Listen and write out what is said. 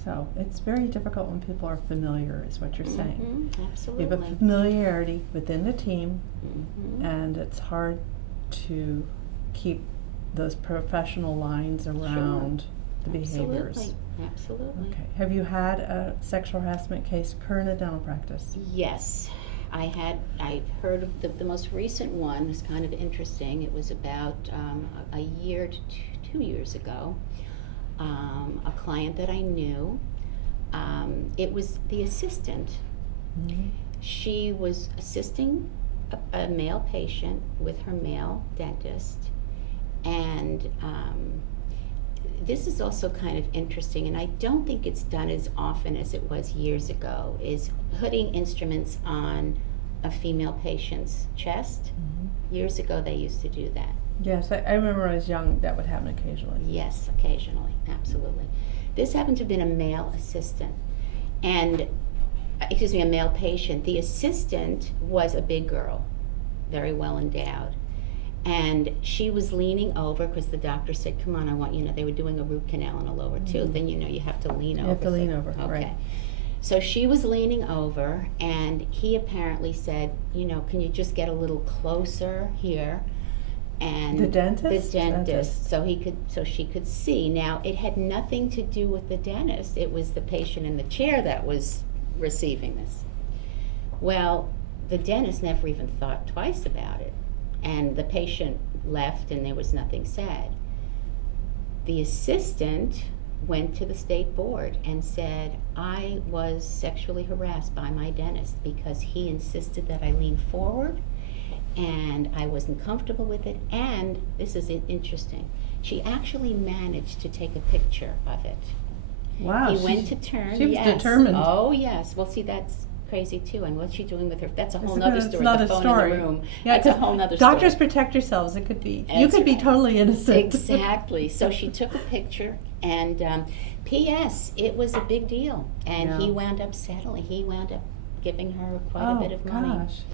So it's very difficult when people are familiar, is what you're saying. Absolutely. You have a familiarity within the team, Mhm. and it's hard to keep those professional lines around the behaviors. Absolutely. Absolutely. Okay. Have you had a sexual harassment case occur in a dental practice? Yes, I've heard of the most recent one is kind of interesting. It was about a year to 2 years ago. A client that I knew, it was the assistant. Mm-hmm. She was assisting a male patient with her male dentist, and this is also kind of interesting, and I don't think it's done as often as it was years ago, is putting instruments on a female patient's chest. Mm-hmm. Years ago they used to do that. Yes, I remember when I was young that would happen occasionally. Yes, occasionally, absolutely. This happened to have been a male assistant, and, a male patient. The assistant was a big girl, very well endowed. And she was leaning over because the doctor said, come on, I want you to know, they were doing a root canal in a lower tooth, then you have to lean over. You have to lean over, okay. right. So she was leaning over, and he apparently said, can you just get a little closer here? And The dentist? The dentist, so she could see. Now, it had nothing to do with the dentist. It was the patient in the chair that was receiving this. Well, the dentist never even thought twice about it. And the patient left and there was nothing said. The assistant went to the state board and said, I was sexually harassed by my dentist because he insisted that I lean forward and I wasn't comfortable with it. And this is interesting. She actually managed to take a picture of it. Wow. He went to turn. She was yes. determined. Oh, yes. Well, see, that's crazy too. And what's she doing with her? That's a whole It's nother it's story. another The phone story. in the room. Yeah, That's a 'cause whole nother story. doctors protect yourselves. It could be, you That's could be right. totally innocent. Exactly. So she took a picture, and P.S. It was a big deal, and Yeah. he wound up settling. He wound up giving her quite a bit of money. Oh, gosh.